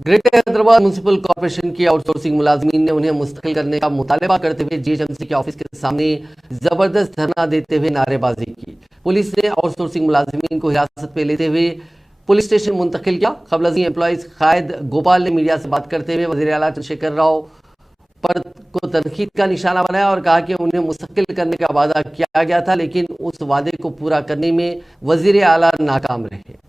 Greater Hyderabad municipal corporation की outsourcing मुलाजमीन ने उन्हें मुस्तकिल करने का मुतालबा करते हुए जीएचएमसी के ऑफिस के सामने जबरदस्त धरना देते हुए नारेबाजी की। पुलिस ने आउटसोर्सिंग मुलाजमीन को हिरासत में लेते हुए पुलिस स्टेशन मुंतकिल किया। खबलजी एम्प्लॉइज कायद गोपाल ने मीडिया से बात करते हुए वज़ीर आला चंद्रशेखर राव पर को तनकीद का निशाना बनाया और कहा कि उन्हें मुस्तकिल करने का वादा किया गया था, लेकिन उस वादे को पूरा करने में वज़ीर आला नाकाम रहे।